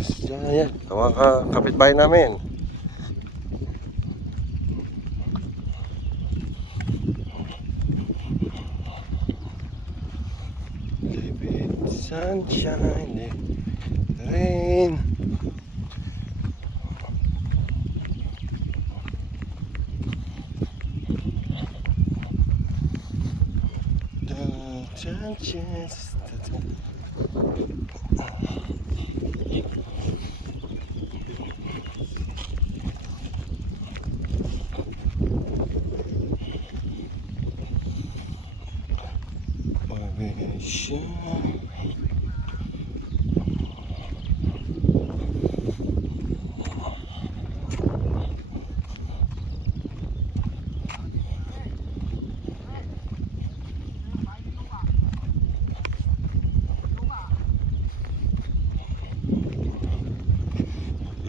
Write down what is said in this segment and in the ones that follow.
Yan, mga kapitbahay namin. Live in sunshine, rain. Chances.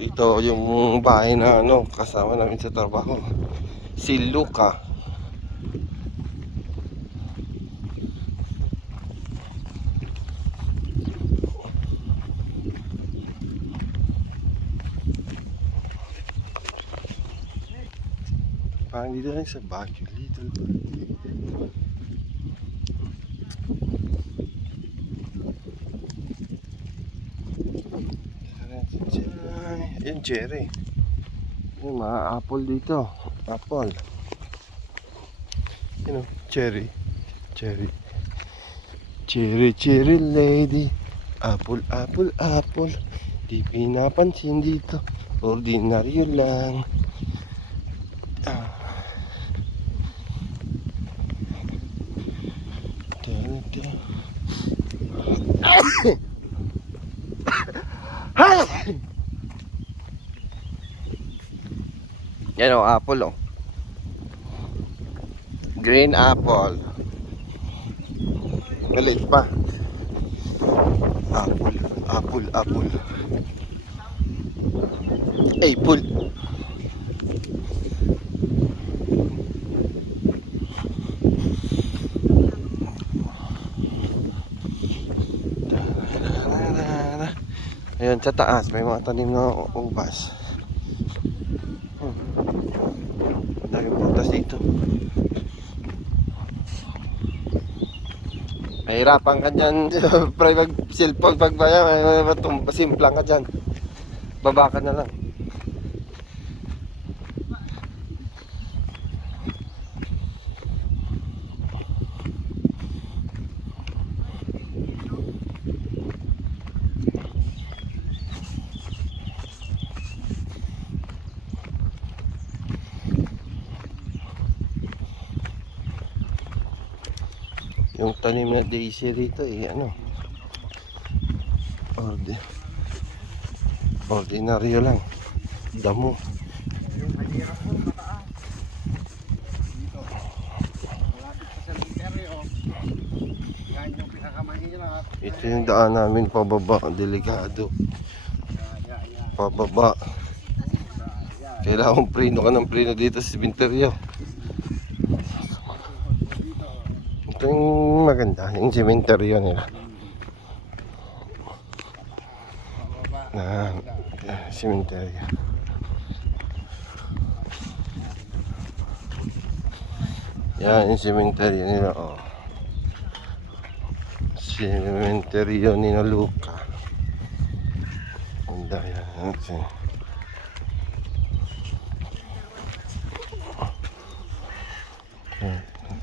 Ito yung bahay na kasama namin sa trabaho. Si Luca. Parang dito lang sa Baguio, Little Baguio. Yan, cherry. Yung mga apple dito. Apple. Cherry. Cherry. Cherry, cherry lady. Apple, apple, apple. Di pinapansin dito. Ordinaryo lang. Yan o, apple o. Green apple. Galit pa. Apple, apple, apple. Apple. Ayan, sa taas may mga tanim na ubas. Dami butas dito. Mahirapan ka dyan. Pre, mag-cellphone pag simplang ka dyan. Baba ka na lang. Yung tanim na daisy rito ordinaryo lang. Damo. Ito yung daan namin pababa. Delikado. Pababa. Kailangan preno ka ng preno dito sa simenteryo. Ito yung maganda, yung simenteryo nila. Simenteryo. Yan yung simenteryo nila, Simenteryo ni Luca. Ganda yan.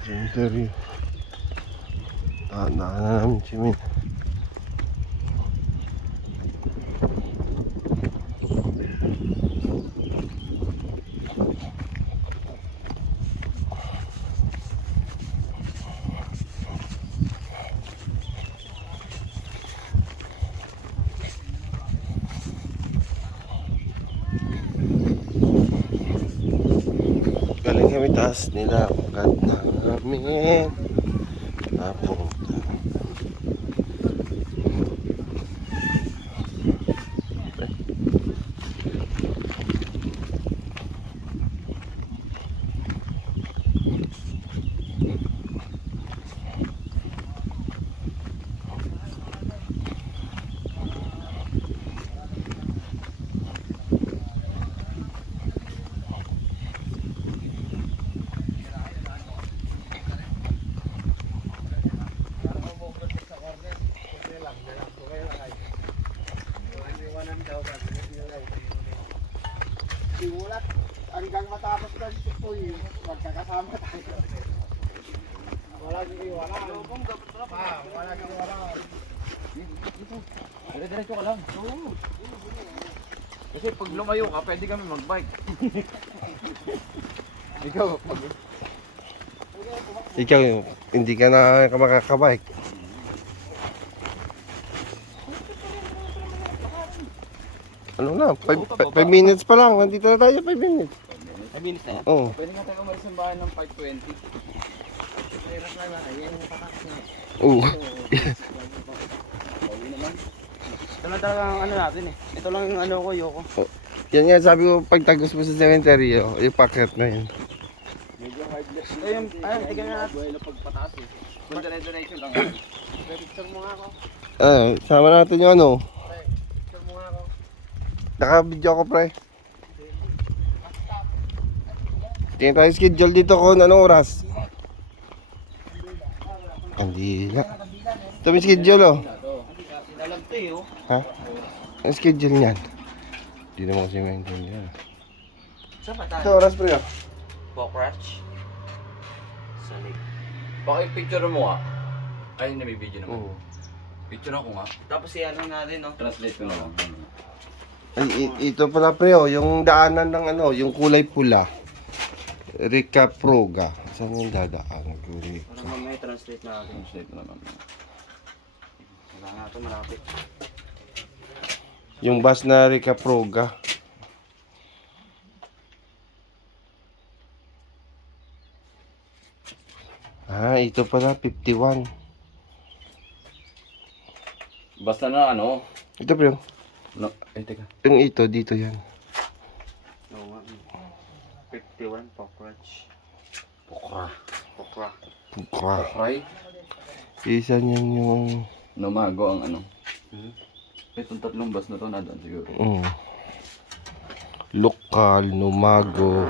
Simenteryo. Daan na namin simenteryo. Galing kami taas nila agad namin napunta. magkakasama tayo. Walang iiwanan. Walang iiwanan. Dire-diretso ka lang. Oo. Kasi pag lumayo ka, pwede kami mag-bike. Ikaw, pag... Ikaw, hindi ka na makakabike. Ano na, 5 minutes pa lang. Nandito na tayo, 5 minutes. 5 minutes na yan? Oo. Pwede nga tayo umalis ng bahay ng 5:20. Mahirap na natin. Yan yung patakas na. Oo. Ito lang talaga ang ano natin eh. Ito lang yung ano ko, Yoko. Yan nga, sabi ko, pagtagos mo sa cemetery, yung packet na yun. Medyo hardless. Ito yung, ayun, tignan na natin. Buhay na pagpataas eh. Kung dire-diretso lang. Picture mo nga ako. Sama natin yung ano. Picture mo nga ako. Naka-video ako, pre. Tingnan tayo schedule dito kung anong oras. Kandila. Ito may schedule, oh. Sinalagto eh, oh. Ha? Ang schedule niyan. Hindi naman kasi maintindihan. Saan ba Ito tayo? oras, pre, oh. Pokrach. Salig. Paki-picture mo nga. Ay, hindi may video naman. Oo. Picture ako nga. Tapos i-ano natin, no? Translate ko na lang. Ay, ito pala, pre, oh. Yung daanan ng ano, yung kulay pula. Rica Proga. Saan yung dadaan? Para mamaya translate natin. Translate na lang. Wala nga ito, malapit. Yung bus na Rica Proga. Ito pala, 51. Basta na ano. Ito, pre, oh. No, teka. Yung ito, dito yan. Oo nga. 51, Pokrach. Pokra. Pokra. Wow. Pokray. Isa niyan yung... Numago ang ano. Hmm? Itong tatlong bus na to na doon siguro. Lokal, Numago.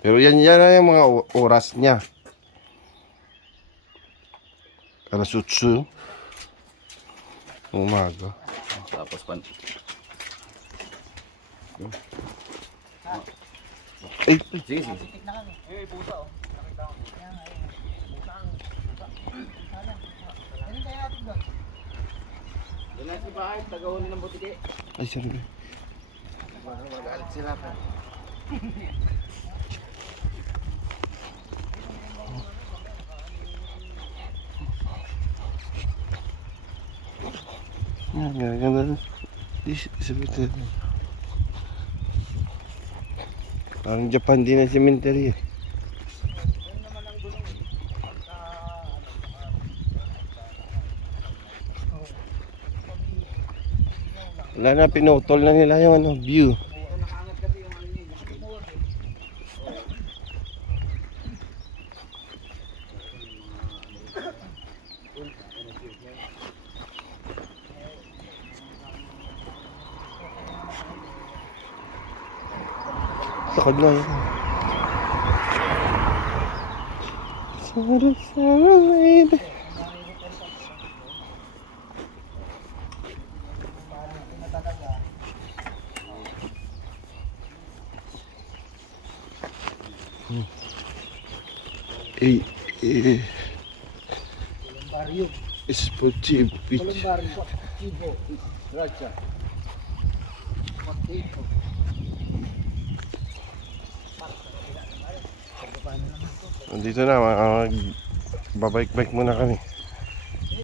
Pero yan na yung mga oras niya. Karasutsu. Umaga. Tapos pan. Ay, Sige, sige. Eh, pusa, oh. Nakita ko. Yan na si bahay, tagahuli ng butike. ay, sorry. Magalit sila pa. Yan, ganda. Cemetery. Parang Japan din ang cemetery eh. Wala na, pinutol na nila yung ano, view. Takad na yun. Sama-sama lady. Sportive beach. Nandito na, babike-bike muna kami.